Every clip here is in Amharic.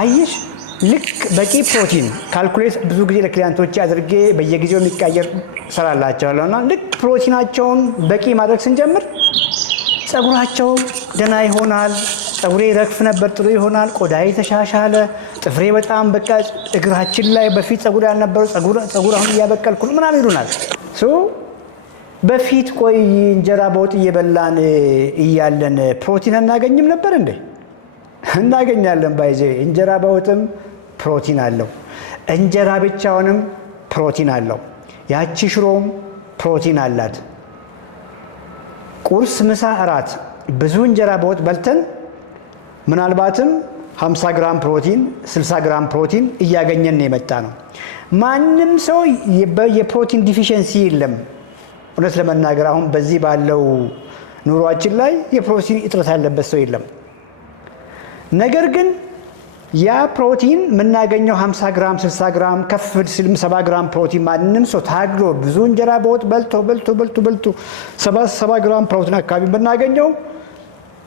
አየሽ ልክ በቂ ፕሮቲን ካልኩሌት ብዙ ጊዜ ለክሊያንቶች አድርጌ በየጊዜው የሚቀየር ሰራላቸዋለሁና ልክ ፕሮቲናቸውን በቂ ማድረግ ስንጀምር ጸጉራቸው ደህና ይሆናል። ጸጉሬ ረግፍ ነበር ጥሩ ይሆናል። ቆዳዬ ተሻሻለ። ጥፍሬ በጣም በቃ እግራችን ላይ በፊት ጸጉር ያልነበረው ጸጉር አሁን እያበቀልኩ ምናምን ይሉናል። በፊት ቆይ እንጀራ በወጥ እየበላን እያለን ፕሮቲን እናገኝም ነበር እንዴ? እናገኛለን። ባይዜ እንጀራ በወጥም ፕሮቲን አለው። እንጀራ ብቻውንም ፕሮቲን አለው። ያቺ ሽሮም ፕሮቲን አላት። ቁርስ፣ ምሳ፣ እራት ብዙ እንጀራ በወጥ በልተን ምናልባትም 50 ግራም ፕሮቲን 60 ግራም ፕሮቲን እያገኘን የመጣ ነው። ማንም ሰው የፕሮቲን ዲፊሸንሲ የለም። እውነት ለመናገር አሁን በዚህ ባለው ኑሯችን ላይ የፕሮቲን እጥረት ያለበት ሰው የለም። ነገር ግን ያ ፕሮቲን የምናገኘው 50 ግራም 60 ግራም ከፍ ሲል 70 ግራም ፕሮቲን ማንም ሰው ታግሎ ብዙ እንጀራ በወጥ በልቶ 70 ግራም ፕሮቲን አካባቢ ብናገኘው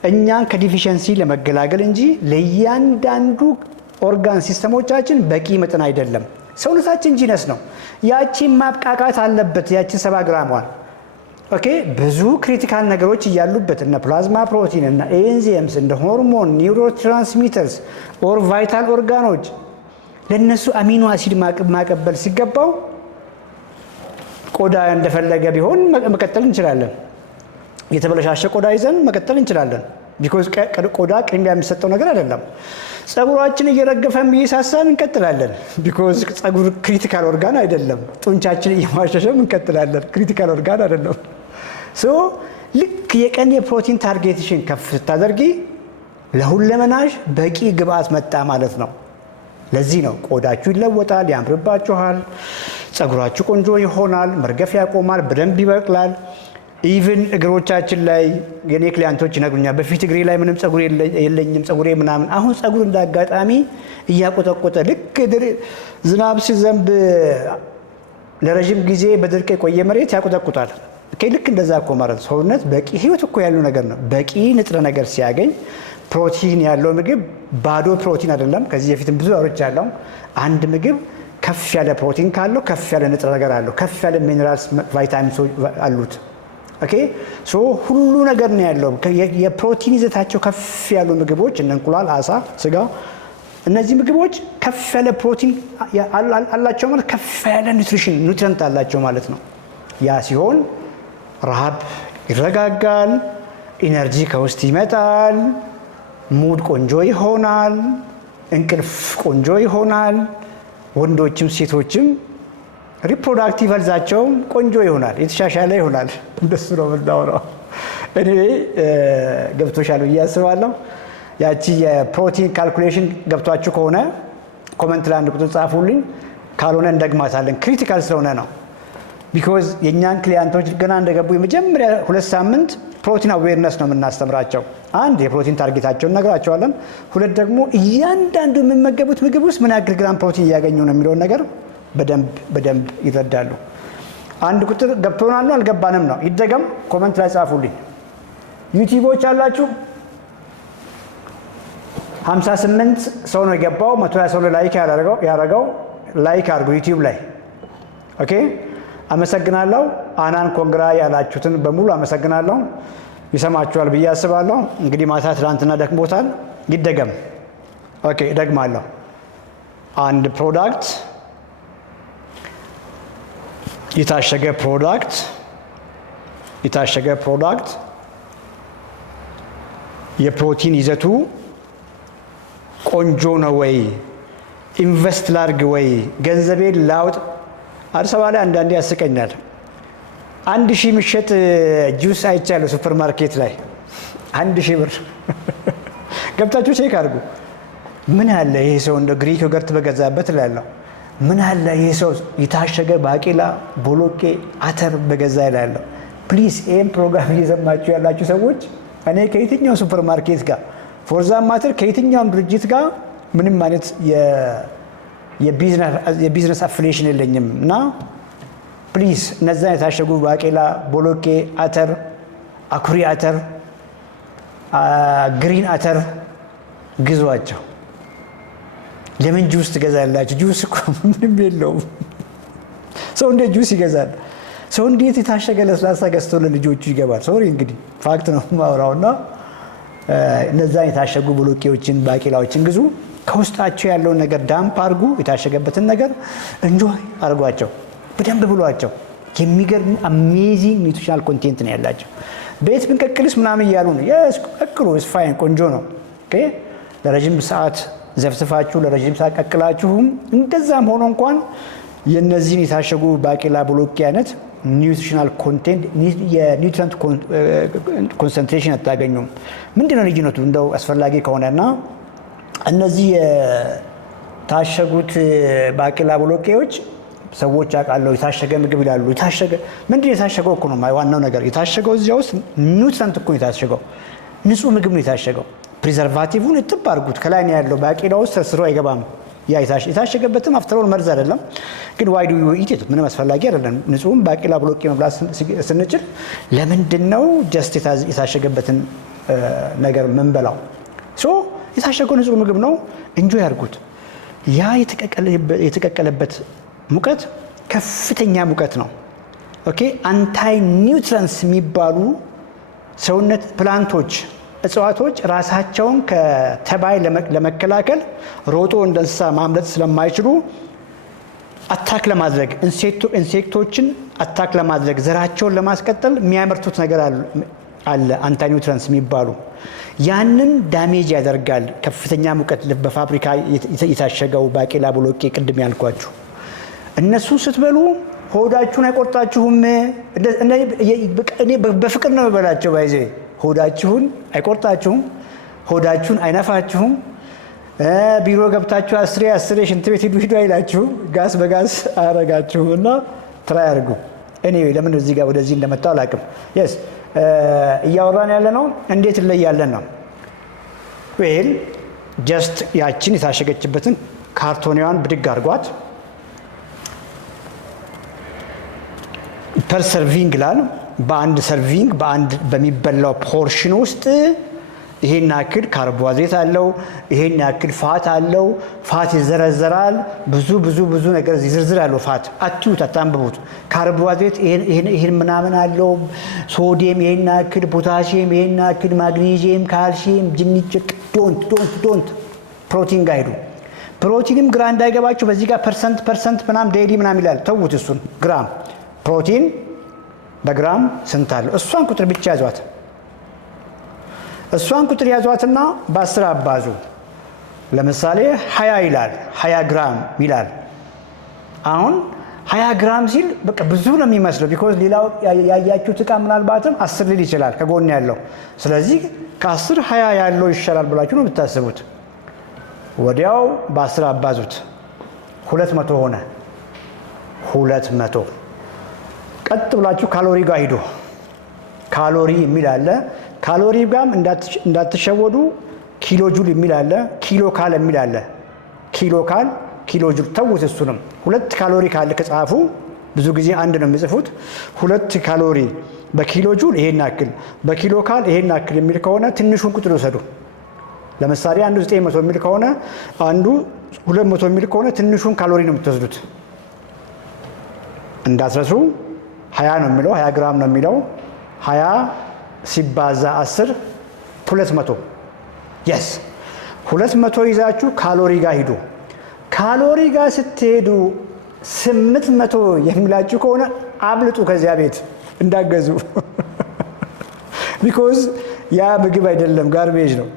እኛን ከዲፊሸንሲ ለመገላገል እንጂ ለእያንዳንዱ ኦርጋን ሲስተሞቻችን በቂ መጠን አይደለም። ሰውነታችን ጂነስ ነው። ያቺን ማብቃቃት አለበት። ያቺን 70 ግራሟን ኦኬ። ብዙ ክሪቲካል ነገሮች እያሉበት እነ ፕላዝማ ፕሮቲን እና ኤንዛይምስ እንደ ሆርሞን፣ ኒውሮትራንስሚተርስ ኦር ቫይታል ኦርጋኖች ለነሱ አሚኖ አሲድ ማቀበል ሲገባው ቆዳ እንደፈለገ ቢሆን መቀጠል እንችላለን። የተበለሻሸ ቆዳ ይዘን መቀጠል እንችላለን። ቢኮዝ ቆዳ ቅድሚያ የሚሰጠው ነገር አይደለም። ጸጉራችን እየረገፈም እየሳሳን እንቀጥላለን። ቢኮዝ ጸጉር ክሪቲካል ኦርጋን አይደለም። ጡንቻችን እየማሸሸም እንቀጥላለን። ክሪቲካል ኦርጋን አይደለም። ልክ የቀን የፕሮቲን ታርጌትሽን ከፍ ስታደርጊ ለሁለመናሽ በቂ ግብአት መጣ ማለት ነው። ለዚህ ነው ቆዳችሁ ይለወጣል፣ ያምርባችኋል፣ ጸጉራችሁ ቆንጆ ይሆናል፣ መርገፍ ያቆማል፣ በደንብ ይበቅላል። ኢቭን እግሮቻችን ላይ የኔ ክሊያንቶች ይነግሩኛል፣ በፊት እግሬ ላይ ምንም ጸጉር የለኝም ጸጉሬ ምናምን፣ አሁን ጸጉር እንዳጋጣሚ እያቆጠቆጠ ልክ ዝናብ ሲዘንብ ለረጅም ጊዜ በድርቅ የቆየ መሬት ያቆጠቁጣል። ልክ እንደዛ እኮ ማለት ሰውነት በቂ ህይወት እኮ ያለው ነገር ነው። በቂ ንጥረ ነገር ሲያገኝ ፕሮቲን ያለው ምግብ ባዶ ፕሮቲን አይደለም። ከዚህ በፊትም ብዙ አውርቻለሁ። አንድ ምግብ ከፍ ያለ ፕሮቲን ካለው ከፍ ያለ ንጥረ ነገር አለው፣ ከፍ ያለ ሚነራልስ ቫይታሚንስ አሉት። ኦኬ ሶ ሁሉ ነገር ነው ያለው። የፕሮቲን ይዘታቸው ከፍ ያሉ ምግቦች እነ እንቁላል፣ አሳ፣ ስጋ እነዚህ ምግቦች ከፍ ያለ ፕሮቲን አላቸው ማለት ከፍ ያለ ኒውትሪየንት አላቸው ማለት ነው። ያ ሲሆን ረሃብ ይረጋጋል፣ ኢነርጂ ከውስጥ ይመጣል፣ ሙድ ቆንጆ ይሆናል፣ እንቅልፍ ቆንጆ ይሆናል። ወንዶችም ሴቶችም ሪፕሮዳክቲቭ ሄልዛቸው ቆንጆ ይሆናል፣ የተሻሻለ ይሆናል። እንደሱ ነው የምናወራው። እኔ ገብቶሻል ብዬ አስባለሁ። ያቺ የፕሮቲን ካልኩሌሽን ገብቷችሁ ከሆነ ኮመንት ላይ አንድ ቁጥር ጻፉልኝ፣ ካልሆነ እንደግማታለን። ክሪቲካል ስለሆነ ነው። ቢኮዝ የእኛን ክሊያንቶች ገና እንደገቡ የመጀመሪያ 2 ሳምንት ፕሮቲን አዌርነስ ነው የምናስተምራቸው። አንድ የፕሮቲን ታርጌታቸውን እነግራቸዋለን። 2 ደግሞ እያንዳንዱ የሚመገቡት ምግብ ውስጥ ምን ያክል ግራም ፕሮቲን እያገኙ ነው የሚለውን ነገር በደንብ ይረዳሉ። አንድ ቁጥር ገብቶናል አልገባንም ነው። ይደገም፣ ኮመንት ላይ ጻፉልኝ። ዩቲዩቦች አላችሁ 58 ሰው ነው የገባው፣ 120 ሰው ላይክ ያደረገው ላይክ አድርጉ ዩቲዩብ ላይ። ኦኬ አመሰግናለሁ። አናን ኮንግራ ያላችሁትን በሙሉ አመሰግናለሁ። ይሰማችኋል ብዬ አስባለሁ። እንግዲህ ማታ ትላንትና ደክሞታል፣ ይደገም። ኦኬ እደግማለሁ። አንድ ፕሮዳክት የታሸገ ፕሮዳክት የፕሮቲን ይዘቱ ቆንጆ ነው ወይ፣ ኢንቨስት ላድርግ ወይ፣ ገንዘቤን ላውጥ። አዲስ አበባ ላይ አንዳንዴ ያስቀኛል። 1000 የሚሸጥ ጁስ አይቻለሁ ሱፐር ማርኬት ላይ 1000 ብር። ገብታችሁ ቼክ አድርጉ። ምን ያለ ይሄ ሰው እንደ ግሪክ ዮገርት በገዛበት እላለሁ። ምን አለ ይሄ ሰው የታሸገ ባቄላ፣ ቦሎቄ፣ አተር በገዛ እላለሁ። ፕሊዝ ይህን ፕሮግራም እየሰማችሁ ያላችሁ ሰዎች እኔ ከየትኛው ሱፐር ማርኬት ጋር ፎርዛ ማተር ከየትኛውም ድርጅት ጋር ምንም አይነት የቢዝነስ አፊሊዬሽን የለኝም እና ፕሊዝ እነዛን የታሸጉ ባቄላ፣ ቦሎቄ፣ አተር፣ አኩሪ አተር፣ ግሪን አተር ግዟቸው። ለምን ጁስ ትገዛላችሁ? ጁስ እኮ ምንም የለውም። ሰው እንዴት ጁስ ይገዛል? ሰው እንዴት የታሸገ ለስላሳ ገዝቶ ለልጆቹ ይገባል? ሶሪ እንግዲህ ፋክት ነው የማወራውና እነዛን የታሸጉ ቦሎቄዎችን ባቄላዎችን ግዙ። ከውስጣቸው ያለውን ነገር ዳምፕ አድርጉ። የታሸገበትን ነገር እንጆይ አድርጓቸው፣ በደንብ ብሏቸው። የሚገርም አሜዚንግ ኒውትሪሽናል ኮንቴንት ነው ያላቸው። ቤት ብንቀቅልስ ምናምን እያሉ ነው። የስ ቀቅሉ፣ ስፋይን ቆንጆ ነው። ኦኬ ለረጅም ሰዓት ዘፍስፋችሁ ለረጅም ሰዓት ቀቅላችሁም እንደዛም ሆኖ እንኳን የነዚህን የታሸጉ ባቄላ ቦሎቄ አይነት ኒውትሪሽናል ኮንቴንት የኒውትሪንት ኮንሰንትሬሽን አታገኙም። ምንድነው ልዩነቱ? እንደው አስፈላጊ ከሆነና እነዚህ የታሸጉት ባቄላ ቦሎቄዎች ሰዎች አውቃለሁ የታሸገ ምግብ ይላሉ። የታሸገ ምንድን የታሸገው እኮ ነው ዋናው ነገር። የታሸገው እዚያ ውስጥ ኒውትሪንት እኮ የታሸገው ንጹህ ምግብ ነው የታሸገው። ፕሪዘርቫቲቭን እጥብ አድርጉት። ከላይ ነው ያለው ባቄላ ውስጥ ተስሮ አይገባም። ያ የታሸገበትም አፍተሮል መርዝ አይደለም፣ ግን ዋይ ዱ ዩ ኢት ኢት ምንም አስፈላጊ አይደለም። ንጹህም ባቄላ ቦሎቄ መብላት ስንችል ለምንድን ነው ጀስት የታሸገበትን ነገር ምንበላው? ሶ የታሸገው ንጹህ ምግብ ነው፣ እንጆይ ያድርጉት። ያ የተቀቀለበት ሙቀት ከፍተኛ ሙቀት ነው። ኦኬ አንታይ ኒውትረንስ የሚባሉ ሰውነት ፕላንቶች እጽዋቶች ራሳቸውን ከተባይ ለመከላከል ሮጦ እንደ እንስሳ ማምለጥ ስለማይችሉ አታክ ለማድረግ ኢንሴክቶችን አታክ ለማድረግ ዘራቸውን ለማስቀጠል የሚያመርቱት ነገር አለ አንታይ ኒውትረንስ የሚባሉ ያንን ዳሜጅ ያደርጋል። ከፍተኛ ሙቀት በፋብሪካ የታሸገው ባቄላ ቦሎቄ ቅድም ያልኳችሁ እነሱን ስትበሉ ሆዳችሁን አይቆርጣችሁም። እኔ በፍቅር ነው የምበላቸው። ባይዜ ሆዳችሁን አይቆርጣችሁም፣ ሆዳችሁን አይነፋችሁም። ቢሮ ገብታችሁ አስሬ ሽንት ቤት ሂዱ አይላችሁም። ጋስ በጋስ አያረጋችሁም። እና ትራይ አድርጉ። እኔ ለምን እዚህ ጋር ወደዚህ እንደመጣሁ አላውቅም። የስ እያወራን ያለ ነው እንዴት እንለያለን ነው። ወይል ጀስት ያችን የታሸገችበትን ካርቶኒዋን ብድግ አድርጓት። ፐር ሰርቪንግ ላል በአንድ ሰርቪንግ በአንድ በሚበላው ፖርሽን ውስጥ ይሄን ያክል ካርቦሃይድሬት አለው፣ ይሄን ያክል ፋት አለው። ፋት ይዘረዘራል። ብዙ ነገር ዝርዝር ያለው ፋት አትዩት፣ አታንብቡት። ካርቦሃይድሬት ይሄን ምናምን አለው፣ ሶዲየም ይሄን ያክል፣ ፖታሺየም ይሄን ያክል፣ ማግኔዚየም፣ ካልሲየም፣ ጅምንጭቅ። ዶንት ፕሮቲን ጋር ሄዱ። ፕሮቲንም ግራ እንዳይገባችሁ በዚህ ጋር ፐርሰንት ምናምን ዴይሊ ምናምን ይላል። ተውት እሱን። ግራም ፕሮቲን በግራም ስንት አለው? እሷን ቁጥር ብቻ ያዟት። እሷን ቁጥር ያዟትና በ10 አባዙ። ለምሳሌ 20 ይላል፣ 20 ግራም ይላል። አሁን 20 ግራም ሲል በቃ ብዙ ነው የሚመስለው። ቢኮዝ ሌላው ያያችሁት ዕቃ ምናልባትም 10 ሊል ይችላል ከጎን ያለው። ስለዚህ ከ10 20 ያለው ይሻላል ብላችሁ ነው የምታስቡት። ወዲያው በ10 አባዙት። 200 ሆነ። 200 ቀጥ ብላችሁ ካሎሪ ጋር ሂዱ። ካሎሪ የሚል አለ። ካሎሪ ጋርም እንዳትሸወዱ። ኪሎ ጁል የሚል አለ። ኪሎ ካል የሚል አለ። ኪሎ ካል፣ ኪሎ ጁል ተውት። እሱንም 2 ካሎሪ ካለ ከጻፉ ብዙ ጊዜ አንድ ነው የሚጽፉት። 2 ካሎሪ በኪሎ ጁል ይሄን ያክል፣ በኪሎ ካል ይሄን ያክል የሚል ከሆነ ትንሹን ቁጥር ይወሰዱ። ለምሳሌ አንዱ 900 የሚል ከሆነ አንዱ 200 የሚል ከሆነ ትንሹን ካሎሪ ነው የምትወስዱት። እንዳትረሱ። 20 ነው የሚለው፣ 20 ግራም ነው የሚለው። 20 ሲባዛ 10 200። የስ 200 ይዛችሁ ካሎሪ ጋር ሂዱ። ካሎሪ ጋር ስትሄዱ 800 የሚላችሁ ከሆነ አብልጡ፣ ከዚያ ቤት እንዳገዙ። ቢኮዝ ያ ምግብ አይደለም፣ ጋርቤጅ ነው።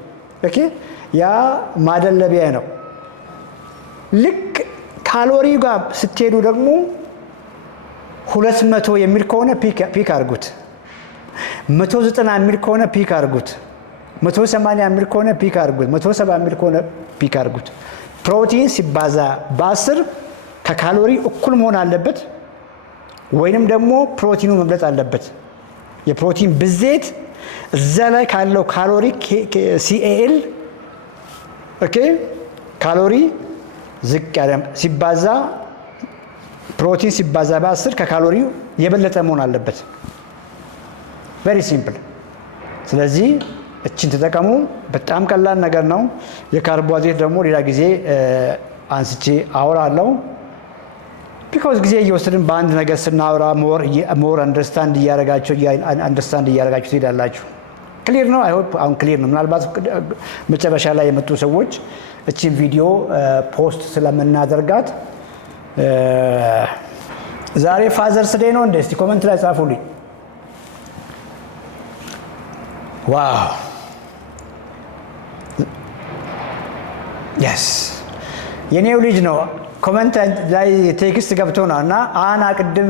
ኦኬ ያ ማደለቢያ ነው። ልክ ካሎሪ ጋር ስትሄዱ ደግሞ 200 የሚል ከሆነ ፒክ አድርጉት። 190 የሚል ከሆነ ፒክ አድርጉት። 180 የሚል ከሆነ ፒክ አድርጉት። 170 የሚል ከሆነ ፒክ አድርጉት። ፕሮቲን ሲባዛ በ10 ከካሎሪ እኩል መሆን አለበት፣ ወይንም ደግሞ ፕሮቲኑ መብለጥ አለበት። የፕሮቲን ብዜት እዛ ላይ ካለው ካሎሪ ሲኤል ኦኬ ካሎሪ ዝቅ ያለ ሲባዛ ፕሮቲን ሲባዛ በ10 ከካሎሪው የበለጠ መሆን አለበት። ቬሪ ሲምፕል። ስለዚህ እችን ተጠቀሙ። በጣም ቀላል ነገር ነው። የካርቦሃይድሬት ደግሞ ሌላ ጊዜ አንስቼ አወራለሁ። ቢኮዝ ጊዜ እየወሰድን በአንድ ነገር ስናወራ ሞር አንደርስታንድ እያደረጋችሁ ትሄዳላችሁ። ክሊር ነው። አይ ሆፕ አሁን ክሊር ነው። ምናልባት መጨረሻ ላይ የመጡ ሰዎች እችን ቪዲዮ ፖስት ስለምናደርጋት ዛሬ ፋዘርስ ዴይ ነው እንዴ? እስቲ ኮመንት ላይ ጻፉልኝ። ዋው የስ የኔው ልጅ ነው። ኮመንት ላይ ቴክስት ገብቶ ነው እና አና ቅድም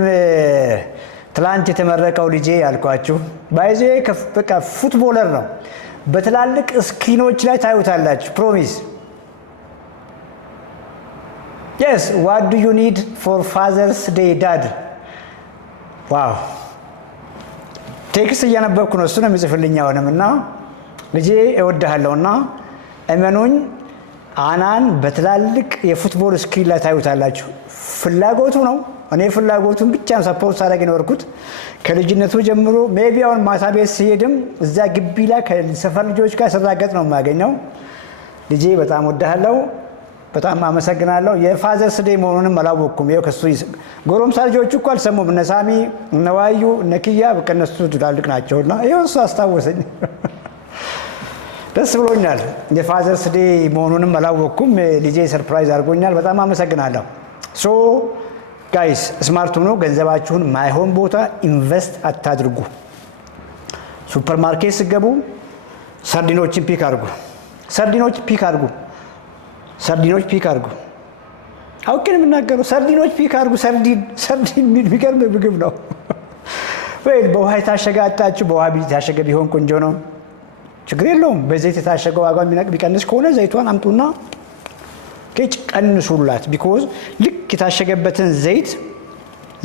ትላንት የተመረቀው ልጄ ያልኳችሁ ባይዜ በቃ ፉትቦለር ነው። በትላልቅ ስክሪኖች ላይ ታዩታላችሁ። ፕሮሚስ የስ ዋት ዱ ዩ ኒድ ፎር ፋዘርስ ዴይ ዳድ። ዋው ቴክስት እያነበብኩ ነው። እሱ ነው የሚጽፍልኝ አሁንም። እና ልጄ እወድሃለሁ እና እመኑኝ አናን በትላልቅ የፉትቦል ስክሪን ላይ ታዩታላችሁ። ፍላጎቱ ነው። እኔ ፍላጎቱን ብቻ ሰፖርት ሳደርግ የኖርኩት ከልጅነቱ ጀምሮ። ሜቢ አሁን ማታ ቤት ሲሄድም እዛ ግቢ ላይ ከሰፈር ልጆች ጋር ስራገጥ ነው የማገኘው። ልጄ በጣም እወድሃለሁ፣ በጣም አመሰግናለሁ። የፋዘርስ ዴይ መሆኑንም አላወቅኩም። ይኸው ከሱ ጎረምሳ ልጆቹ እኮ አልሰሙም። እነ ሳሚ፣ እነ ዋዩ፣ እነ ኪያ በቃ እነሱ ትላልቅ ናቸውና ይኸው እሱ አስታወሰኝ። ደስ ብሎኛል። የፋዘርስ ዴይ መሆኑንም አላወቅኩም። ልጄ ሰርፕራይዝ አድርጎኛል። በጣም አመሰግናለሁ። ሶ ጋይስ ስማርት ሁኑ። ገንዘባችሁን ማይሆን ቦታ ኢንቨስት አታድርጉ። ሱፐርማርኬት ስገቡ ሰርዲኖችን ፒክ አድርጉ። ሰርዲኖች ፒክ አድርጉ። አውቄን የምናገረው ሰርዲኖች ፒክ አድርጉ። ሰርዲን የሚገርም ምግብ ነው። ወይ በውሃ የታሸገ አጣችሁ። በውሃ የታሸገ ቢሆን ቆንጆ ነው፣ ችግር የለውም። በዘይት የታሸገ ዋጋ ቢቀንስ ከሆነ ዘይቷን አምጡና ቀንሱላት። ቢኮዝ ልክ የታሸገበትን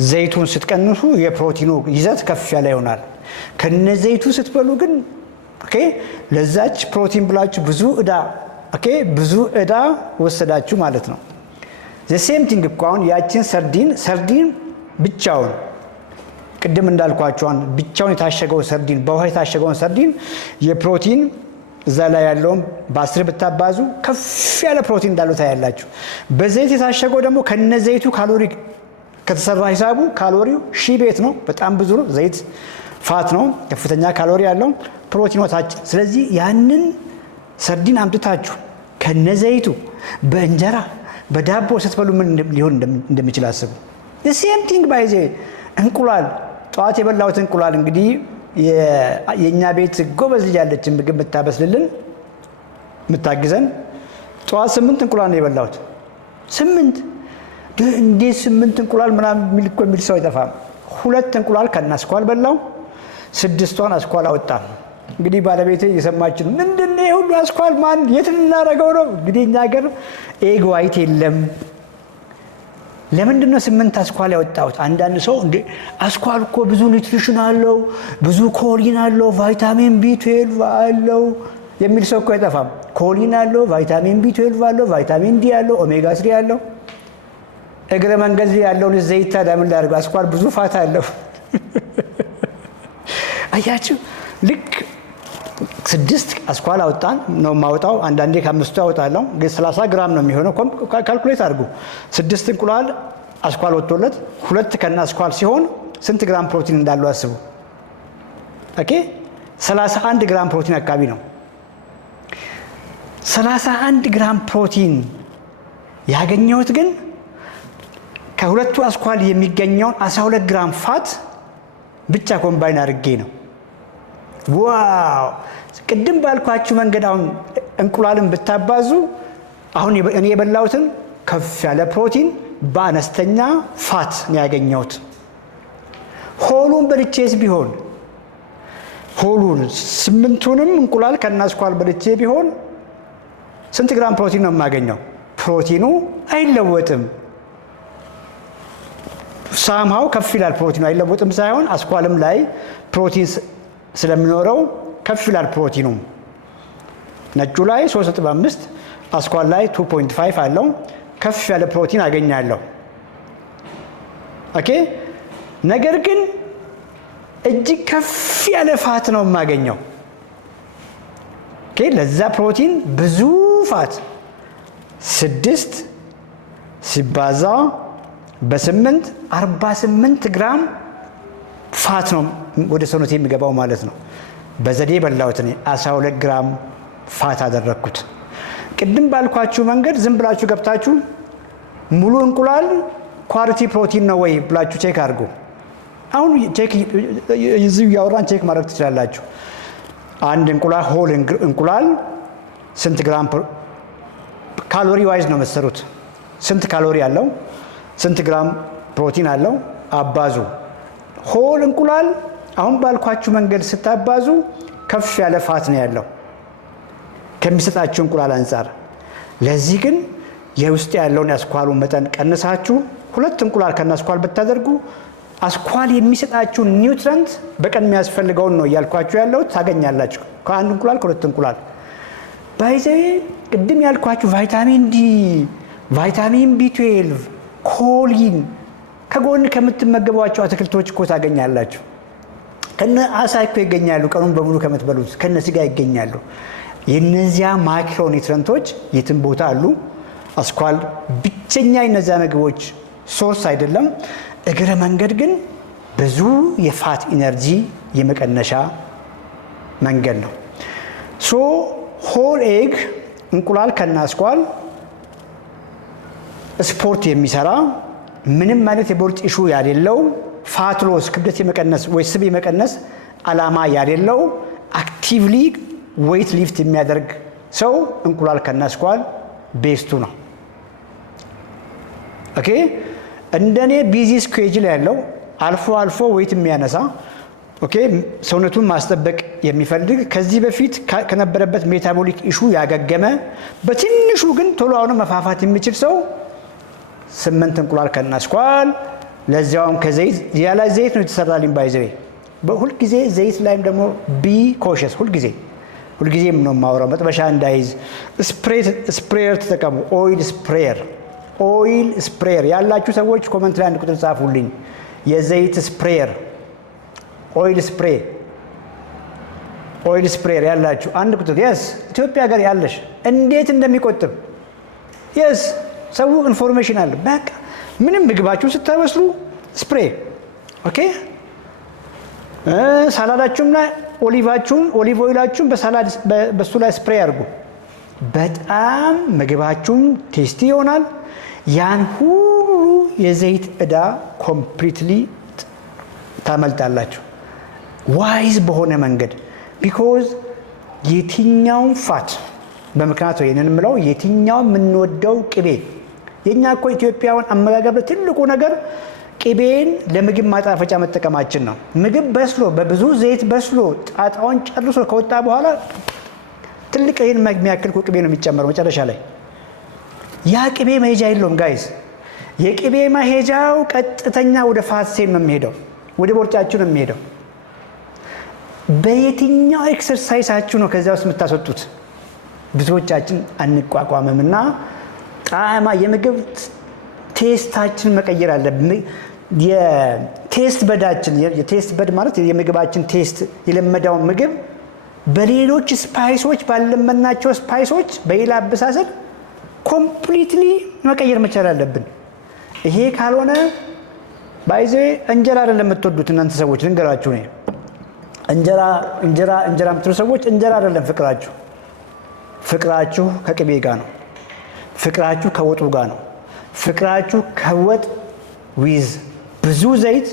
ዘይቱን ስትቀንሱ የፕሮቲኑ ይዘት ከፍ ያለ ይሆናል። ከነ ዘይቱ ስትበሉ ግን ለዛች ፕሮቲን ብላችሁ ብዙ እዳ ወሰዳችሁ ማለት ነው። ሴም ቲንግ እኮ አሁን ያችን ሰርዲን ብቻውን ቅድም እንዳልኳቸዋን ብቻውን የታሸገውን ሰርዲን በውሃ የታሸገውን ሰርዲን የፕሮቲን እዛ ላይ ያለውን በ10 ብታባዙ ከፍ ያለ ፕሮቲን እንዳለው ታያላችሁ። በዘይት የታሸገው ደግሞ ከነዘይቱ ካሎሪ ከተሰራ ሂሳቡ ካሎሪው 1000 ቤት ነው። በጣም ብዙ ነው። ዘይት ፋት ነው፣ ከፍተኛ ካሎሪ ያለው ፕሮቲን ታች። ስለዚህ ያንን ሰርዲን አምጥታችሁ ከነዘይቱ በእንጀራ በዳቦ ስትበሉ ምን ሊሆን እንደሚችል አስቡ። ሴም ቲንግ ባይዜ እንቁላል ጠዋት የበላሁት እንቁላል እንግዲህ የኛ ቤት ጎበዝ ልጅ ያለችን ምግብ የምታበስልልን የምታግዘን ጠዋት 8 እንቁላል ነው የበላሁት። 8 እንዴት 8 እንቁላል ምናምን የሚል ሰው አይጠፋም። 2 እንቁላል ከናስኳል በላው፣ 6ቷን አስኳል አወጣ። እንግዲህ ባለቤቴ እየሰማችን ምንድነው ሁሉ አስኳል ማን የት እናደርገው ነው? እንግዲህ እኛ ሀገር ኤግ ዋይት የለም። ለምንድን ነው 8 አስኳል ያወጣሁት? አንዳንድ ሰው እንደ አስኳል እኮ ብዙ ኒውትሪሽን አለው፣ ብዙ ኮሊን አለው፣ ቫይታሚን ቢ12 አለው የሚል ሰው እኮ አይጠፋም። ኮሊን አለው፣ ቫይታሚን ቢ12 አለው፣ ቫይታሚን ዲ አለው፣ ኦሜጋ 3 አለው። እግረ መንገድ ያለውን ዘይት ታዲያ ምን ላድርገው? አስኳል ብዙ ፋት አለው። አያችሁ፣ ልክ 6 አስኳል አወጣን ነው የማወጣው። አንዳንዴ ከ5 አወጣለሁ፣ ግን 30 ግራም ነው የሚሆነው። ካልኩሌት አድርጉ። 6 እንቁላል አስኳል ወጥቶለት 2 ከና አስኳል ሲሆን ስንት ግራም ፕሮቲን እንዳለው አስቡ። 31 ግራም ፕሮቲን አካባቢ ነው። 31 ግራም ፕሮቲን ያገኘሁት ግን ከሁለቱ አስኳል የሚገኘውን 12 ግራም ፋት ብቻ ኮምባይን አድርጌ ነው። ዋው! ቅድም ባልኳችሁ መንገድ አሁን እንቁላልን ብታባዙ አሁን እኔ የበላሁትን ከፍ ያለ ፕሮቲን በአነስተኛ ፋት ነው ያገኘሁት። ሆሉን በልቼስ ቢሆን ሆሉን 8ቱንም እንቁላል ከናስኳል በልቼ ቢሆን ስንት ግራም ፕሮቲን ነው የማገኘው? ፕሮቲኑ አይለወጥም። ሳምሃው ከፍ ይላል። ፕሮቲኑ አይለወጥም ሳይሆን አስኳልም ላይ ፕሮቲን ስለሚኖረው ከፍ ይላል ፕሮቲኑ። ነጩ ላይ 3.5 አስኳል ላይ 2.5 አለው። ከፍ ያለ ፕሮቲን አገኛለሁ። ነገር ግን እጅግ ከፍ ያለ ፋት ነው የማገኘው። ኦኬ ለዛ ፕሮቲን ብዙ ፋት 6 ሲባዛ በ8 48 ግራም ፋት ነው ወደ ሰውነቴ የሚገባው ማለት ነው። በዘዴ በላሁት እኔ 12 ግራም ፋት አደረግኩት። ቅድም ባልኳችሁ መንገድ ዝም ብላችሁ ገብታችሁ ሙሉ እንቁላል ኳሊቲ ፕሮቲን ነው ወይ ብላችሁ ቼክ አድርጉ። አሁን ቼክ እዚሁ ያወራን ቼክ ማድረግ ትችላላችሁ። አንድ እንቁላል ሆል እንቁላል ስንት ግራም ካሎሪ ዋይዝ ነው መሰሩት። ስንት ካሎሪ አለው፣ ስንት ግራም ፕሮቲን አለው አባዙ። ሆል እንቁላል አሁን ባልኳችሁ መንገድ ስታባዙ ከፍ ያለ ፋት ነው ያለው ከሚሰጣችሁ እንቁላል አንፃር። ለዚህ ግን የውስጥ ያለውን የአስኳሉን መጠን ቀንሳችሁ 2 እንቁላል ከናስኳል ብታደርጉ አስኳል የሚሰጣችሁ ኒውትረንት በቀን የሚያስፈልገውን ነው እያልኳችሁ ያለሁት ታገኛላችሁ ከአንድ እንቁላል ከ2 እንቁላል። ባይዘይ ቅድም ያልኳችሁ ቫይታሚን ዲ፣ ቫይታሚን ቢ12፣ ኮሊን ከጎን ከምትመገቧቸው አትክልቶች እኮ ታገኛላችሁ። ከነ አሳ እኮ ይገኛሉ፣ ቀኑን በሙሉ ከምትበሉት ከነ ስጋ ይገኛሉ። የነዚያ ማክሮ ኒውትረንቶች የትም ቦታ አሉ። አስኳል ብቸኛ የነዚያ ምግቦች ሶርስ አይደለም። እግረ መንገድ ግን ብዙ የፋት ኢነርጂ የመቀነሻ መንገድ ነው። ሶ ሆል ኤግ እንቁላል ከነ አስኳል ስፖርት የሚሰራ ምንም አይነት የቦርጭ ኢሹ ያሌለው ፋት ሎስ ክብደት የመቀነስ ወይ ስብ የመቀነስ አላማ ያሌለው አክቲቭሊ ዌይት ሊፍት የሚያደርግ ሰው እንቁላል ከነ አስኳል ቤስቱ ነው። ኦኬ እንደኔ ቢዚ ስኬጁል ያለው አልፎ አልፎ ዌይት የሚያነሳ ኦኬ ሰውነቱን ማስጠበቅ የሚፈልግ ከዚህ በፊት ከነበረበት ሜታቦሊክ ኢሹ ያገገመ በትንሹ ግን ቶሎ አሁን መፋፋት የሚችል ሰው 8 እንቁላል ከነ አስኳል ለዚያውም ከዘይት ያለ ዘይት ነው የተሰራልኝ ባይዘይ በሁል ጊዜ ዘይት ላይም ደግሞ ቢ ኮሸስ ሁል ጊዜ ነው የማወራው። መጥበሻ እንዳይዝ ስፕሬየር ተጠቀሙ። ኦይል ስፕሬየር ያላችሁ ሰዎች ኮመንት ላይ አንድ ቁጥር ጻፉልኝ። የዘይት ስፕሬየር ኦይል ስፕሬየር ያላችሁ አንድ ቁጥር የስ ኢትዮጵያ ሀገር ያለሽ እንዴት እንደሚቆጥብ የስ ሰው ኢንፎርሜሽን አለ። በቃ ምንም ምግባችሁን ስታበስሉ ስፕሬ ኦኬ ሳላዳችሁም ላይ ኦሊቭ ኦይላችሁን በሱ ላይ ስፕሬይ አድርጉ። በጣም ምግባችሁም ቴስቲ ይሆናል። ያን ሁሉ የዘይት ዕዳ ኮምፕሊትሊ ታመልጣላችሁ ዋይዝ በሆነ መንገድ። ቢኮዝ የትኛውን ፋት በምክንያቱ ይህንን ምለው የትኛው የምንወደው ቅቤ የኛ እኮ ኢትዮጵያውን አመጋገብ ትልቁ ነገር ቅቤን ለምግብ ማጣፈጫ መጠቀማችን ነው። ምግብ በስሎ በብዙ ዘይት በስሎ ጣጣውን ጨርሶ ከወጣ በኋላ ትልቅ ይሄን የሚያክል ቅቤ ነው የሚጨመረው መጨረሻ ላይ። ያ ቅቤ መሄጃ የለውም ጋይስ። የቅቤ መሄጃው ቀጥተኛ ወደ ፋት ሴል ነው የሚሄደው፣ ወደ ቦርጫችሁ ነው የሚሄደው። በየትኛው ኤክሰርሳይሳችሁ ነው ከዚያ ውስጥ የምታስወጡት? ብዙዎቻችን አንቋቋምምና ጣዕማ የምግብ ቴስታችን መቀየር አለብን። የቴስት በዳችን የቴስት በድ ማለት የምግባችን ቴስት የለመዳውን ምግብ በሌሎች ስፓይሶች ባለመናቸው ስፓይሶች በሌላ አበሳሰል ኮምፕሊትሊ መቀየር መቻል አለብን። ይሄ ካልሆነ ባይዘ እንጀራ አይደለም የምትወዱት እናንተ ሰዎች ልንገራችሁ ነው። እንጀራ የምትሉ ሰዎች እንጀራ አይደለም ፍቅራችሁ ከቅቤ ጋር ነው። ፍቅራችሁ ከወጡ ጋር ነው። ፍቅራችሁ ከወጥ ዊዝ ብዙ ዘይት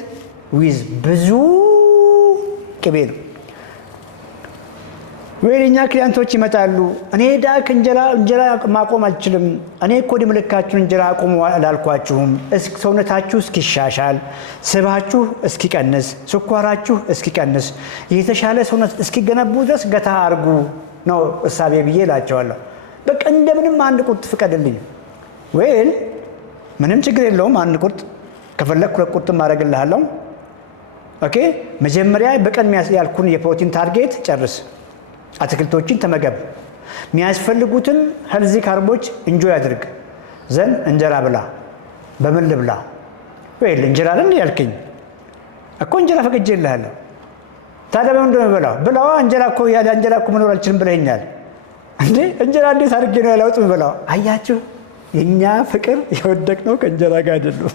ዊዝ ብዙ ቅቤ ነው። ወይኛ ክሊያንቶች ይመጣሉ። እኔ ዳክ እንጀራ ማቆም አልችልም። እኔ እኮ ድምልካችሁን እንጀራ አቁሙ አላልኳችሁም። ሰውነታችሁ እስኪሻሻል፣ ስባችሁ እስኪቀንስ፣ ስኳራችሁ እስኪቀንስ፣ የተሻለ ሰውነት እስኪገነቡ ድረስ ገታ አርጉ ነው እሳቤ ብዬ እላቸዋለሁ። በቃ እንደምንም አንድ ቁርጥ ፍቀድልኝ። ወይል ምንም ችግር የለውም። አንድ ቁርጥ ከፈለክ 2 ቁርጥ ማድረግልሃለሁ። ኦኬ መጀመሪያ በቀን ያልኩን የፕሮቲን ታርጌት ጨርስ። አትክልቶችን ተመገብ። የሚያስፈልጉትን ሄልዚ ካርቦች እንጆይ አድርግ። ዘን እንጀራ ብላ። በምን ልብላ? ወይል እንጀራ አይደል ያልከኝ እኮ እንጀራ ፈቅጄልሃለሁ። ታዲያ በምን እንደምበላው ብላዋ። እንጀራ እኮ መኖር አልችልም ብለኸኛል። እንዴ እንጀራ እንዴት አድርጌ ነው ያለውጥ ብለው አያችሁ። የኛ ፍቅር የወደቅነው ከእንጀራ ጋር አይደለም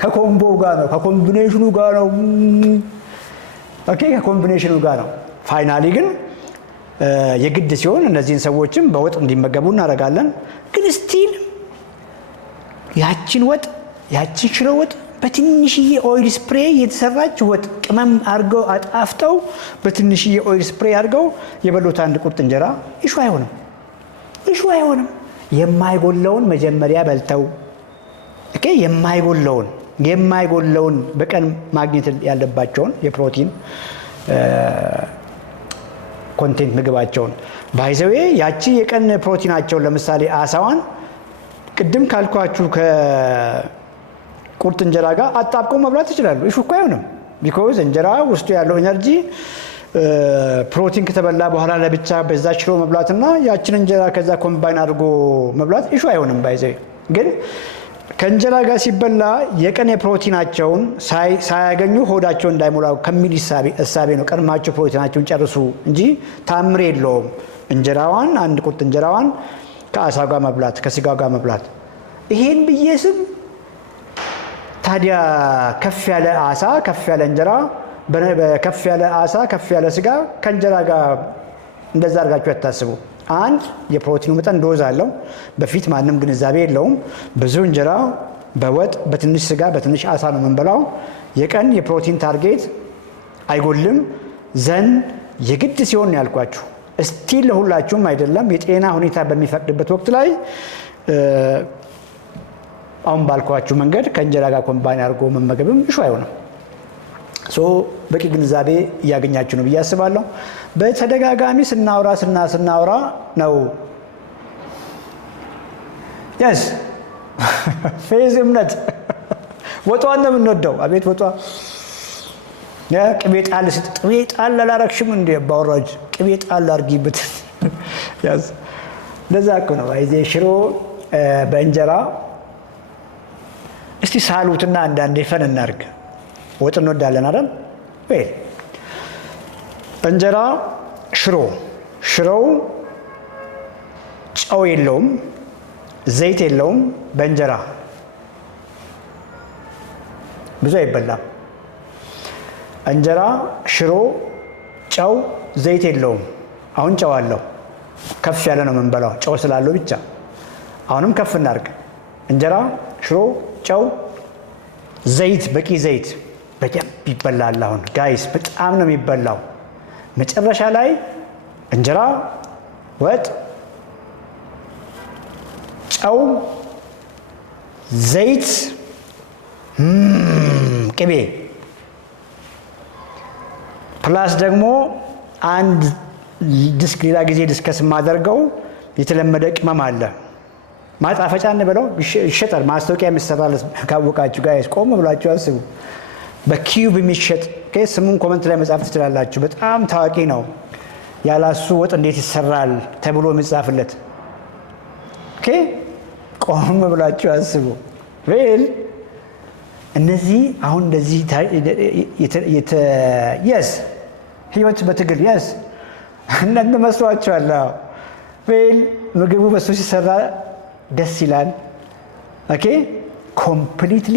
ከኮምቦ ጋር ነው፣ ከኮምቢኔሽኑ ጋር ነው። ኦኬ ከኮምቢኔሽኑ ጋር ነው። ፋይናሊ ግን የግድ ሲሆን እነዚህን ሰዎችም በወጥ እንዲመገቡ እናደርጋለን። ግን ስቲል ያችን ወጥ ያችን ሽሮ ወጥ በትንሽዬ ኦይል ስፕሬይ የተሰራች ወጥ ቅመም አድርገው አጣፍጠው በትንሽዬ ኦይል ስፕሬይ አድርገው የበሉት አንድ ቁርጥ እንጀራ እሹ አይሆንም። የማይጎለውን መጀመሪያ በልተው ኦኬ የማይጎለውን በቀን ማግኘት ያለባቸውን የፕሮቲን ኮንቴንት ምግባቸውን ባይዘዌ ያቺ የቀን ፕሮቲናቸውን ለምሳሌ አሳዋን ቅድም ካልኳችሁ ከቁርጥ እንጀራ ጋር አጣብቀው መብላት ይችላሉ። እሹ እኮ አይሆንም። ቢኮዝ እንጀራ ውስጡ ያለው ኤነርጂ ፕሮቲን ከተበላ በኋላ ለብቻ በዛ ችሎ መብላትና ያችን እንጀራ ከዛ ኮምባይን አድርጎ መብላት እሹ አይሆንም። ባይዘዌ ግን ከእንጀራ ጋር ሲበላ የቀን የፕሮቲናቸውን ሳያገኙ ሆዳቸው እንዳይሞላው ከሚል እሳቤ ነው ቀድማቸው ፕሮቲናቸውን ጨርሱ እንጂ ታምር የለውም። እንጀራዋን አንድ ቁርጥ እንጀራዋን ከአሳ ጋር መብላት ከስጋ ጋር መብላት። ይሄን ብዬ ስም ታዲያ ከፍ ያለ አሳ ከፍ ያለ እንጀራ ከፍ ያለ አሳ ከፍ ያለ ስጋ ከእንጀራ ጋር እንደዛ አድርጋችሁ ያታስቡ። አንድ የፕሮቲኑ መጠን ዶዝ አለው። በፊት ማንም ግንዛቤ የለውም። ብዙ እንጀራ በወጥ በትንሽ ስጋ በትንሽ አሳ ነው የምንበላው። የቀን የፕሮቲን ታርጌት አይጎልም። ዘን የግድ ሲሆን ነው ያልኳችሁ። እስቲል ለሁላችሁም አይደለም። የጤና ሁኔታ በሚፈቅድበት ወቅት ላይ አሁን ባልኳችሁ መንገድ ከእንጀራ ጋር ኮምባይን አድርጎ መመገብም እሹ አይሆንም። በቂ ግንዛቤ እያገኛችሁ ነው ብዬ አስባለሁ። በተደጋጋሚ ስናወራ ነው የስ ፌዝ እምነት ወጧን ነው የምንወደው። አቤት ወጧ ቅቤ ጣል ቅቤ ጣል አላረግሽም እንዴ ባወራጅ ቅቤ ጣል አድርጊበት ያዝ ለዛ እኮ ነው አይዜ ሽሮ በእንጀራ እስቲ ሳሉትና አንዳንዴ ፈን እናድርግ። ወጥ እንወዳለን አይደል? እንጀራ ሽሮው ጨው የለውም፣ ዘይት የለውም። በእንጀራ ብዙ አይበላም። እንጀራ ሽሮ ጨው ዘይት የለውም። አሁን ጨው አለው። ከፍ ያለ ነው የምንበላው ጨው ስላለው ብቻ። አሁንም ከፍ እናድርግ። እንጀራ ሽሮ ጨው ዘይት በቂ ዘይት በደንብ ይበላል። አሁን ጋይስ በጣም ነው የሚበላው። መጨረሻ ላይ እንጀራ ወጥ ጨው ዘይት ቅቤ ፕላስ ደግሞ አንድ ሌላ ጊዜ ዲስከስ የማደርገው የተለመደ ቅመም አለ። ማጣፈጫ እንበለው ይሸጣል። ማስታወቂያ የሚሰራለት ካወቃችሁ ጋይስ ቆም ብላችሁ አስቡ። በኪዩብ የሚሸጥ ስሙን ኮመንት ላይ መጻፍ ትችላላችሁ። በጣም ታዋቂ ነው። ያላሱ ወጥ እንዴት ይሰራል ተብሎ የሚጻፍለት ቆም ብላችሁ አስቡ። እነዚህ አሁን እንደዚህ የስ ህይወት በትግል የስ እናንተ መስሏችኋል። ምግቡ በሱ ሲሰራ ደስ ይላል። ኮምፕሊትሊ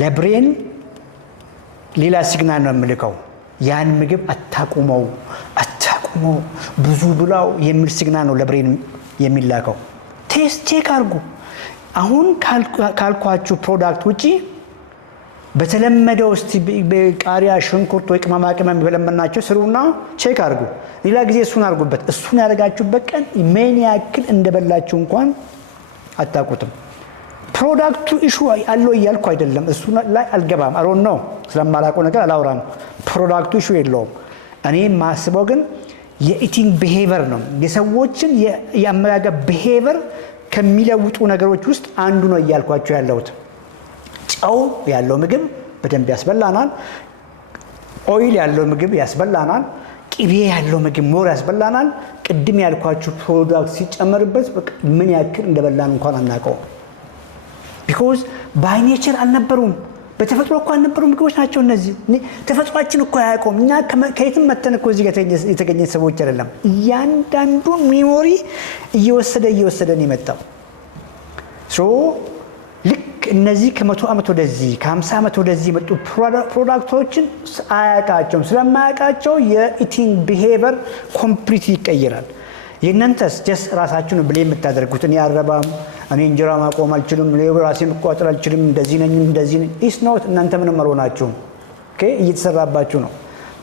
ለብሬን ሌላ ሲግናል ነው የምልከው። ያን ምግብ አታቁመው ብዙ ብላው የሚል ሲግናል ነው ለብሬን የሚላከው። ቴስት ቼክ አድርጉ። አሁን ካልኳችሁ ፕሮዳክት ውጪ በተለመደው እስቲ ቃሪያ፣ ሽንኩርት ወይ ቅመማ ቅመም በለመናቸው ስሩና ቼክ አድርጉ። ሌላ ጊዜ እሱን አድርጉበት። እሱን ያደርጋችሁበት ቀን ምን ያክል እንደበላችሁ እንኳን አታውቁትም። ፕሮዳክቱ ኢሹ አለው እያልኩ አይደለም። እሱ ላይ አልገባም። አሮን ነው ስለማላውቀው ነገር አላወራም። ፕሮዳክቱ ኢሹ የለውም። እኔ የማስበው ግን የኢቲንግ ቢሄቨር ነው። የሰዎችን የአመጋገብ ቢሄቨር ከሚለውጡ ነገሮች ውስጥ አንዱ ነው እያልኳቸው ያለሁት። ጨው ያለው ምግብ በደንብ ያስበላናል። ኦይል ያለው ምግብ ያስበላናል። ቅቤ ያለው ምግብ ሞር ያስበላናል። ቅድም ያልኳችሁ ፕሮዳክት ሲጨመርበት ምን ያክል እንደበላን እንኳን አናውቀውም። ቢኮዝ ባይ ኔቸር አልነበሩም። በተፈጥሮ እኮ አልነበሩ ምግቦች ናቸው እነዚህ። ተፈጥሯችን እኮ አያውቀውም። እኛ ከየትም መተን እኮ እዚህ የተገኘ ሰዎች አይደለም። እያንዳንዱ ሜሞሪ እየወሰደ ነው የመጣው። ልክ እነዚህ ከ100 ዓመት ወደዚህ ከ50 ዓመት ወደዚህ የመጡ ፕሮዳክቶችን አያውቃቸውም። ስለማያውቃቸው የኢቲንግ ቢሄቨር ኮምፕሊት ይቀየራል። የእናንተስ ጀስት ራሳችሁን ብሌ የምታደርጉት እኔ አልረባም፣ እኔ እንጀራ ማቆም አልችልም፣ እኔ ራሴ መቆጣጠር አልችልም፣ እንደዚህ ነኝ። ኢስ ኖት። እናንተ ምንም አልሆናችሁም። እየተሰራባችሁ ነው።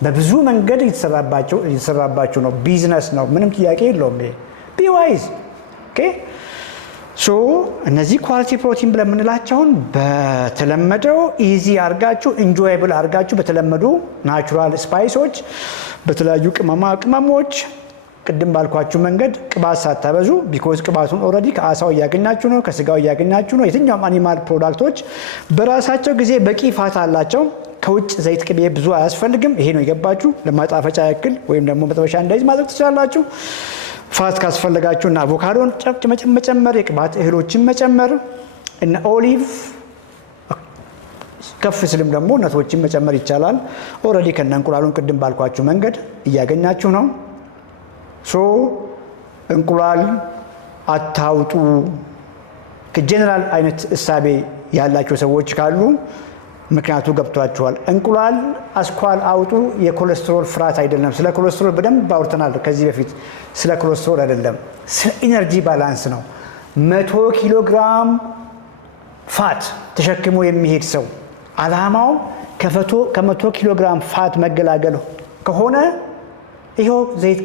በብዙ መንገድ እየተሰራባችሁ ነው። ቢዝነስ ነው፣ ምንም ጥያቄ የለውም። ቢ ዋይዝ። እነዚህ ኳሊቲ ፕሮቲን ብለን የምንላቸውን በተለመደው ኢዚ አርጋችሁ ኢንጆይብል አርጋችሁ በተለመዱ ናቹራል ስፓይሶች፣ በተለያዩ ቅመሞች ቅድም ባልኳችሁ መንገድ ቅባት ሳታበዙ፣ ቢኮዝ ቅባቱን ኦልሬዲ ከአሳው እያገኛችሁ ነው፣ ከስጋው እያገኛችሁ ነው። የትኛውም አኒማል ፕሮዳክቶች በራሳቸው ጊዜ በቂ ፋት አላቸው። ከውጭ ዘይት ቅቤ ብዙ አያስፈልግም። ይሄ ነው የገባችሁ። ለማጣፈጫ ያክል ወይም ደግሞ መጥበሻ እንዳይዝ ማድረግ ትችላላችሁ። ፋት ካስፈለጋችሁና አቮካዶን መጨመር፣ የቅባት እህሎችን መጨመር እና ኦሊቭ ከፍ ስልም ደግሞ ነቶችን መጨመር ይቻላል። ኦልሬዲ ከነ እንቁላሉን ቅድም ባልኳችሁ መንገድ እያገኛችሁ ነው። እንቁላል አታውጡ። ከጀነራል አይነት እሳቤ ያላቸው ሰዎች ካሉ ምክንያቱ ገብቷቸዋል። እንቁላል አስኳል አውጡ የኮሌስትሮል ፍርሃት አይደለም። ስለ ኮሌስትሮል በደንብ አውርተናል ከዚህ በፊት። ስለ ኮሌስትሮል አይደለም፣ ስለ ኢነርጂ ባላንስ ነው። 100 ኪሎ ግራም ፋት ተሸክሞ የሚሄድ ሰው አላማው ከ100 ኪሎ ግራም ፋት መገላገል ከሆነ ይሄው ዘይት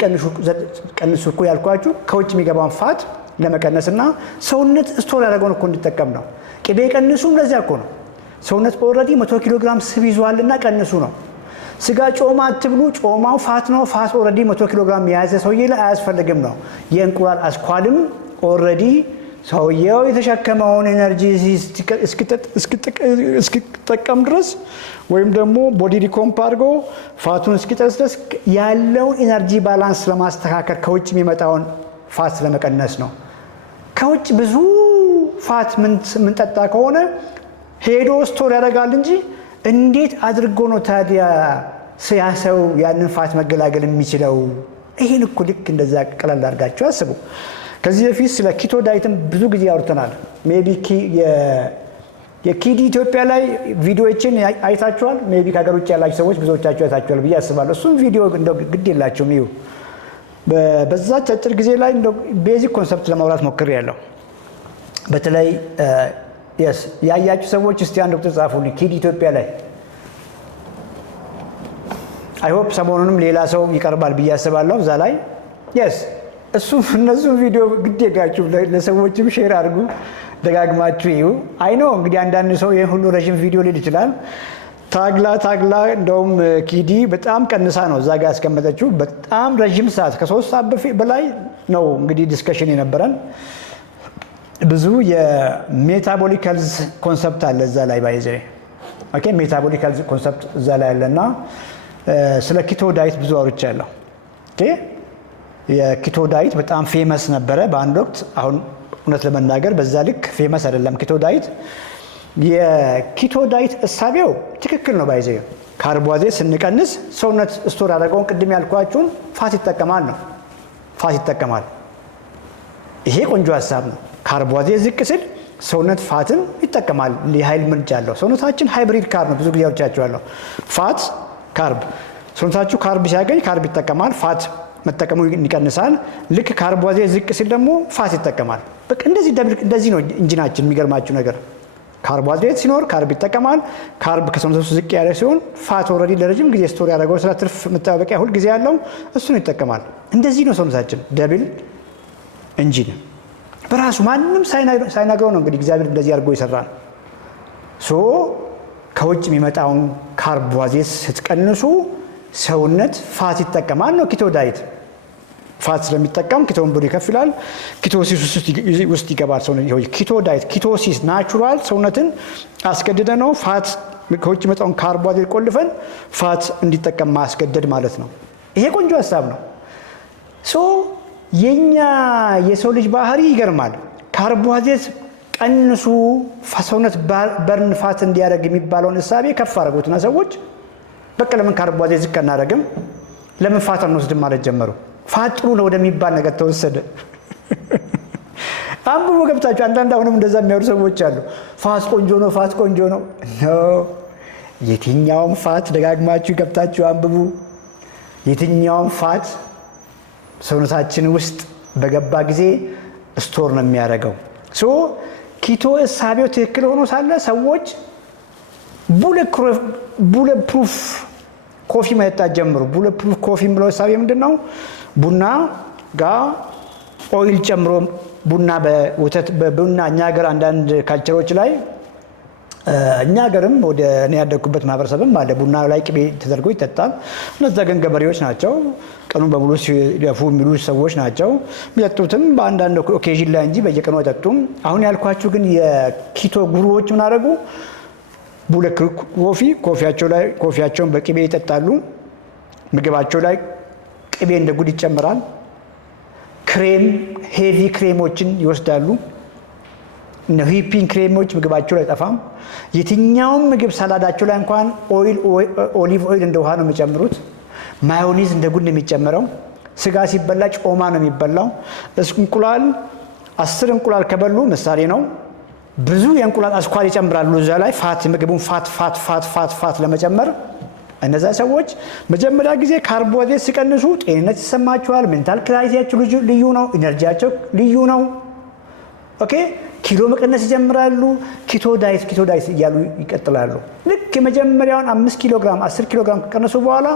ቀንሱ እኮ ያልኳችሁ ከውጭ የሚገባውን ፋት ለመቀነስና ሰውነት ስቶር ያደረገውን እኮ እንዲጠቀም ነው። ቅቤ ቀንሱም ለዚያ እኮ ነው። ሰውነት ኦልሬዲ 100 ኪሎ ግራም ስብ ይዟልና ቀንሱ ነው። ስጋ ጮማ አትብሉ፣ ጮማው ፋት ነው። ፋት ኦልሬዲ 100 ኪሎ ግራም የያዘ ሰውዬ ላይ አያስፈልግም ነው። የእንቁላል አስኳልም ኦልሬዲ ሰውየው የተሸከመውን ኤነርጂ እስኪጠቀም ድረስ ወይም ደግሞ ቦዲ ሪኮምፕ አድርጎ ፋቱን እስኪጨርስ ድረስ ያለውን ኤነርጂ ባላንስ ለማስተካከል ከውጭ የሚመጣውን ፋት ለመቀነስ ነው። ከውጭ ብዙ ፋት ምንጠጣ ከሆነ ሄዶ ስቶር ያደርጋል እንጂ እንዴት አድርጎ ነው ታዲያ ሰው ያንን ፋት መገላገል የሚችለው? ይሄን እኮ ልክ እንደዛ ቀላል አድርጋችሁ አስቡ። ከዚህ በፊት ስለ ኪቶ ዳይትም ብዙ ጊዜ አውርተናል። ሜቢ የኪዲ ኢትዮጵያ ላይ ቪዲዮዎችን አይታችኋል። ሜቢ ከሀገር ውጭ ያላችሁ ሰዎች ብዙዎቻችሁ አይታችኋል ብዬ አስባለሁ። እሱም ቪዲዮ እንደው ግድ የላችሁም ይዩ። በዛች አጭር ጊዜ ላይ እንደው ቤዚክ ኮንሰፕት ለማውራት ሞክሬያለሁ። በተለይ ያያችሁ ሰዎች እስቲ አንድ ቁጥር ጻፉልኝ ኪዲ ኢትዮጵያ ላይ። አይ ሆፕ ሰሞኑንም ሌላ ሰው ይቀርባል ብዬ አስባለሁ እዛ ላይ እነሱ ቪዲዮ ግዴታችሁ ለሰዎችም ሼር አድርጉ፣ ደጋግማችሁ ይዩ። አይ ኖ እንግዲህ አንዳንድ ሰው ይሄን ሁሉ ረጅም ቪዲዮ ሊል ይችላል። ታግላ እንደውም ኪዲ በጣም ቀንሳ ነው እዛ ጋር ያስቀመጠችው። በጣም ረጅም ሰዓት ከ3 ሰዓት በላይ ነው እንግዲህ ዲስከሽን የነበረን። ብዙ የሜታቦሊክ ሄልዝ ኮንሰፕት አለ እዛ ላይ ባይዘ ሜታቦሊክ ሄልዝ ኮንሰፕት እዛ ላይ አለና ስለ ኪቶ ዳይት ብዙ አውርቻለሁ። የኪቶ ዳይት በጣም ፌመስ ነበረ በአንድ ወቅት። አሁን እውነት ለመናገር በዛ ልክ ፌመስ አይደለም ኪቶ ዳይት። የኪቶ ዳይት እሳቤው ትክክል ነው ባይዘ። ካርቦሃይድሬት ስንቀንስ ሰውነት ስቶር ያደረገውን ቅድም ያልኳችሁን ፋት ይጠቀማል ነው። ፋት ይጠቀማል። ይሄ ቆንጆ ሀሳብ ነው። ካርቦሃይድሬት ዝቅ ስል ሰውነት ፋትን ይጠቀማል። የኃይል ምንጭ አለው። ሰውነታችን ሃይብሪድ ካር ነው። ብዙ ጊዜ አውርቻችኋለሁ። ፋት ካርብ። ሰውነታችሁ ካርብ ሲያገኝ ካርብ ይጠቀማል። ፋት መጠቀሙ ይቀንሳል። ልክ ካርቦሃይድሬት ዝቅ ሲል ደግሞ ፋት ይጠቀማል። በቃ እንደዚህ ነው ኢንጂናችን። የሚገርማችሁ ነገር ካርቦሃይድሬት ሲኖር ካርብ ይጠቀማል። ካርብ ከሰውነት ውስጥ ዝቅ ያለ ሲሆን ፋት ኦልሬዲ ለረጅም ጊዜ ስቶር ያደረገው ስለ ትርፍ መጠባበቂያ ሁል ጊዜ ያለው እሱን ይጠቀማል። እንደዚህ ነው ሰውነታችን ደብል ኢንጂን በራሱ ማንም ሳይነግረው ነው እንግዲህ እግዚአብሔር እንደዚህ አድርጎ ይሰራል። ከውጭ የሚመጣውን ካርቦሃይድሬት ስትቀንሱ ሰውነት ፋት ይጠቀማል ነው ኪቶ ዳይት። ፋት ስለሚጠቀም ኪቶን ብሩ ይከፍላል። ኪቶሲስ ውስጥ ይገባል ሰው። ኪቶ ዳይት ኪቶሲስ ናቹራል ሰውነትን አስገድደ ነው ፋት ከውጭ የሚመጣውን ካርቦሃይድሬት ቆልፈን ፋት እንዲጠቀም ማስገደድ ማለት ነው። ይሄ ቆንጆ ሀሳብ ነው። የኛ የሰው ልጅ ባህሪ ይገርማል። ካርቦሃይድሬት ቀንሱ ሰውነት በርን ፋት እንዲያደርግ የሚባለውን እሳቤ ከፍ አደረጉትና ሰዎች በቃ ለምን ካርቦሃይድሬት ዝቅ አናደርግም፣ ለምን ፋት አንወስድም ማለት ጀመሩ። ፋት ጥሩ ነው ወደሚባል ነገር ተወሰደ። አንብቦ ገብታችሁ አንዳንድ አሁንም እንደዛ የሚያወሩ ሰዎች አሉ። ፋት ቆንጆ ነው፣ ፋት ቆንጆ ነው። የትኛውም ፋት ደጋግማችሁ ገብታችሁ አንብቡ። የትኛውም ፋት ሰውነታችን ውስጥ በገባ ጊዜ ስቶር ነው የሚያደርገው። ኪቶ እሳቤው ትክክል ሆኖ ሳለ ሰዎች ቡሌት ፕሩፍ ኮፊ መጠጣት ጀምሩ። ቡሌት ፕሩፍ ኮፊ ብለው እሳቤ ምንድን ነው? ቡና ጋር ኦይል ጨምሮ ቡና በወተት በቡና እኛ ሀገር አንዳንድ ካልቸሮች ላይ እኛ ሀገርም ወደ እኔ ያደግኩበት ማህበረሰብም አለ ቡና ላይ ቅቤ ተደርጎ ይጠጣል። እነዛ ግን ገበሬዎች ናቸው፣ ቀኑን በሙሉ ሲደፉ የሚሉ ሰዎች ናቸው። የሚጠጡትም በአንዳንድ ኦኬዥን ላይ እንጂ በየቀኑ አይጠጡም። አሁን ያልኳችሁ ግን የኪቶ ጉሩዎች ምን አደረጉ? ቡሌት ኮፊያቸውን በቅቤ ይጠጣሉ። ምግባቸው ላይ ቅቤ እንደ ጉድ ይጨምራል። ክሬም ሄቪ ክሬሞችን ይወስዳሉ። ሂፒንግ ክሬሞች ምግባቸው ላይ አይጠፋም። የትኛውም ምግብ ሳላዳቸው ላይ እንኳን ኦሊቭ ኦይል እንደ ውሃ ነው የሚጨምሩት። ማዮኒዝ እንደ ጉድ ነው የሚጨምረው። ስጋ ሲበላ ጮማ ነው የሚበላው። እንቁላል 10 እንቁላል ከበሉ ምሳሌ ነው፣ ብዙ የእንቁላል አስኳል ይጨምራሉ እዛ ላይ ፋት፣ ምግቡን ፋት ለመጨመር። እነዛ ሰዎች መጀመሪያ ጊዜ ካርቦሃይድሬት ሲቀንሱ ጤንነት ይሰማቸዋል። ሜንታል ክላሪቲያቸው ልዩ ነው። ኢነርጂያቸው ልዩ ነው። ኦኬ ኪሎ መቀነስ ይጀምራሉ። ኪቶ ዳይት እያሉ ይቀጥላሉ። ልክ የመጀመሪያውን 5 ኪሎ ግራም 10 ኪሎ ግራም ከቀነሱ በኋላ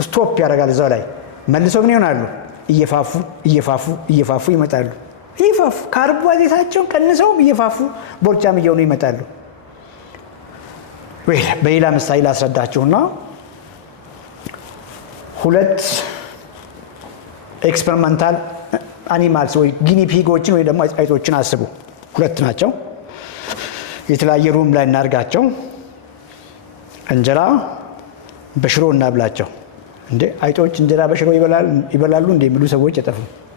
ስቶፕ ያደርጋል። እዛው ላይ መልሰው ምን ይሆናሉ? እየፋፉ ይመጣሉ። ካርቦሃይድሬታቸውን ቀንሰውም እየፋፉ ቦርጫም እየሆኑ ይመጣሉ። በሌላ ምሳሌ ላስረዳችሁና 2 ኤክስፐሪመንታል አኒማልስ ወይ ጊኒ ፒጎችን ወይ ደግሞ አይጦችን አስቡ። 2 ናቸው። የተለያየ ሩም ላይ እናርጋቸው። እንጀራ በሽሮ እናብላቸው። እንዴ አይጦች እንጀራ በሽሮ ይበላሉ እንዴ የሚሉ ሰዎች አይጠፉም።